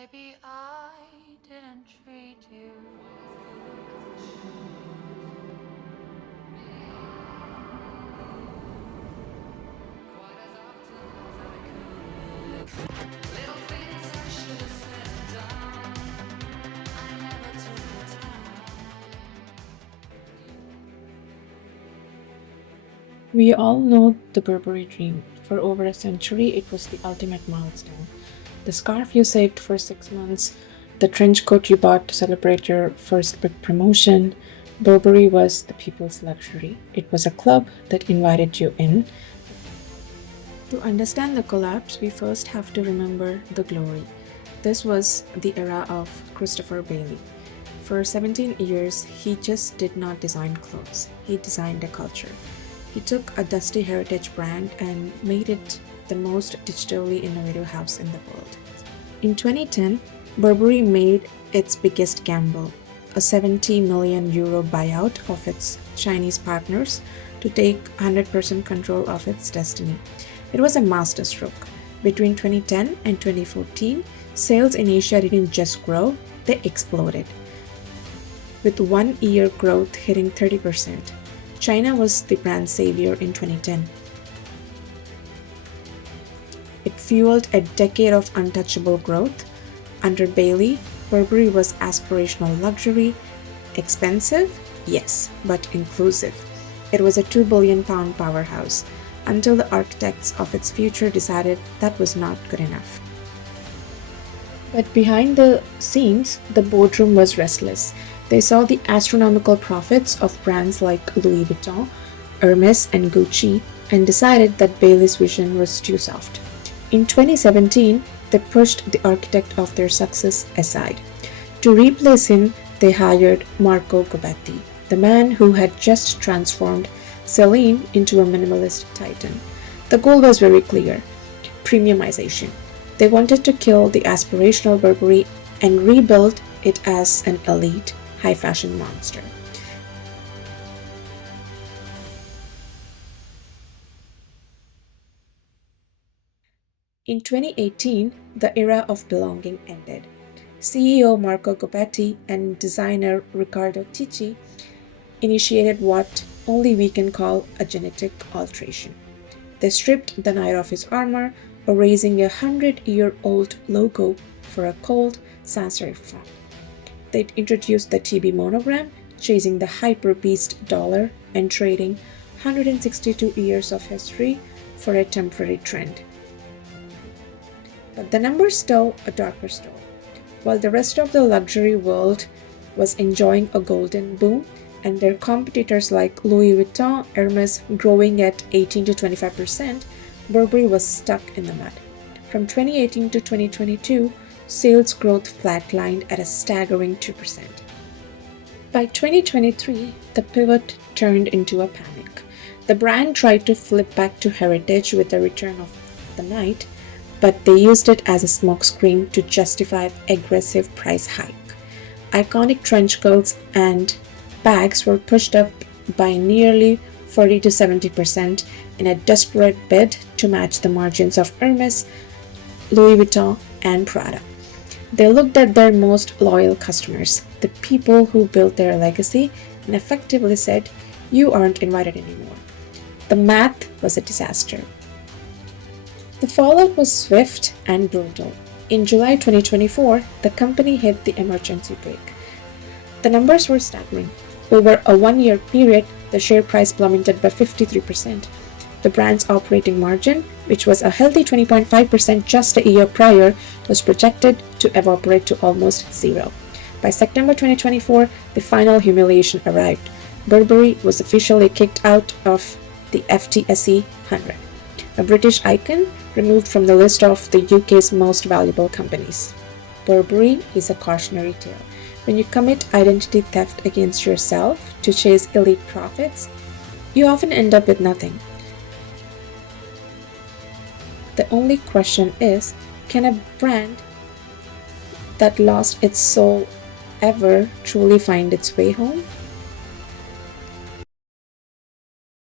Maybe I didn't treat you quite as often as I could. Little things I should have said and done. I never took the time. We all know the Burberry dream. For over a century, it was the ultimate milestone. The scarf you saved for 6 months, the trench coat you bought to celebrate your first big promotion. Burberry was the people's luxury. It was a club that invited you in. To understand the collapse, we first have to remember the glory. This was the era of Christopher Bailey. For 17 years, he just did not design clothes, he designed a culture. He took a dusty heritage brand and made it the most digitally innovative house in the world. In 2010, Burberry made its biggest gamble, a 70 million euro buyout of its Chinese partners to take 100% control of its destiny. It was a masterstroke. Between 2010 and 2014, sales in Asia didn't just grow, they exploded. With 1 year growth hitting 30%. China was the brand savior in 2010. It fueled a decade of untouchable growth. Under Bailey, Burberry was aspirational luxury, expensive, yes, but inclusive. It was a £2 billion powerhouse until the architects of its future decided that was not good enough. But behind the scenes, the boardroom was restless. They saw the astronomical profits of brands like Louis Vuitton, Hermes, and Gucci and decided that Bailey's vision was too soft. In 2017, they pushed the architect of their success aside. To replace him, they hired Marco Gobbetti, the man who had just transformed Celine into a minimalist titan. The goal was very clear: premiumization. They wanted to kill the aspirational Burberry and rebuild it as an elite, high-fashion monster. In 2018, the era of belonging ended. CEO Marco Gobbetti and designer Riccardo Tisci initiated what only we can call a genetic alteration. They stripped the knight of his armor, erasing a 100-year-old logo for a cold sans serif font. They introduced the TB monogram, chasing the hyper-beast dollar and trading 162 years of history for a temporary trend. But the numbers tell a darker story. While the rest of the luxury world was enjoying a golden boom, and their competitors like Louis Vuitton, Hermes growing at 18 to 25%, Burberry was stuck in the mud. From 2018 to 2022, sales growth flatlined at a staggering 2%. By 2023, the pivot turned into a panic. The brand tried to flip back to heritage with the return of the knight, but they used it as a smokescreen to justify aggressive price hike. Iconic trench coats and bags were pushed up by nearly 40 to 70% in a desperate bid to match the margins of Hermes, Louis Vuitton, and Prada. They looked at their most loyal customers, the people who built their legacy, and effectively said, "You aren't invited anymore." The math was a disaster. The fallout was swift and brutal. In July 2024, the company hit the emergency brake. The numbers were staggering. Over a 1 year period, the share price plummeted by 53%. The brand's operating margin, which was a healthy 20.5% just a year prior, was projected to evaporate to almost zero. By September 2024, the final humiliation arrived. Burberry was officially kicked out of the FTSE 100, a British icon removed from the list of the UK's most valuable companies. Burberry is a cautionary tale. When you commit identity theft against yourself to chase elite profits, you often end up with nothing. The only question is, can a brand that lost its soul ever truly find its way home?